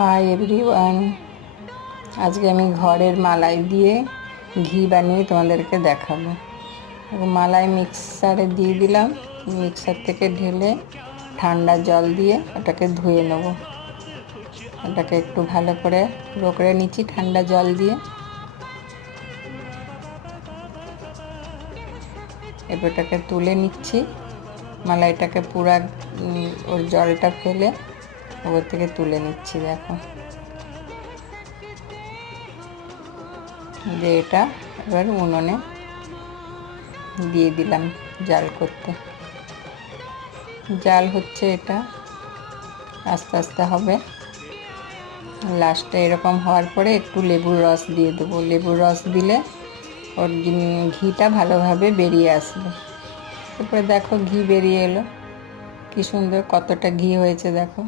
Hi everyone, আজকে আমি ঘরের মালাই দিয়ে ঘি বানিয়ে তোমাদেরকে দেখাবো। মালাই মিক্সারে দিয়ে দিলাম, মিক্সার থেকে ঢেলে ঠান্ডা জল দিয়ে ওটাকে ধুয়ে নেব। ওটাকে একটু ভালো করে রগড়ে নিচ্ছি ঠান্ডা জল দিয়ে। এবার ওটাকে তুলে নিচ্ছি, মালাইটাকে পুরা ওর জলটা ফেলে ওপর থেকে তুলে নিচ্ছি। দেখো যে এটা এবার উনুনে দিয়ে দিলাম জাল করতে। জাল হচ্ছে, এটা আস্তে আস্তে হবে। লাস্টে এরকম হওয়ার পরে একটু লেবুর রস দিয়ে দেবো। লেবুর রস দিলে ওর ঘিটা ভালোভাবে বেরিয়ে আসবে। তারপরে দেখো ঘি বেরিয়ে এলো, কি সুন্দর কতটা ঘি হয়েছে দেখো।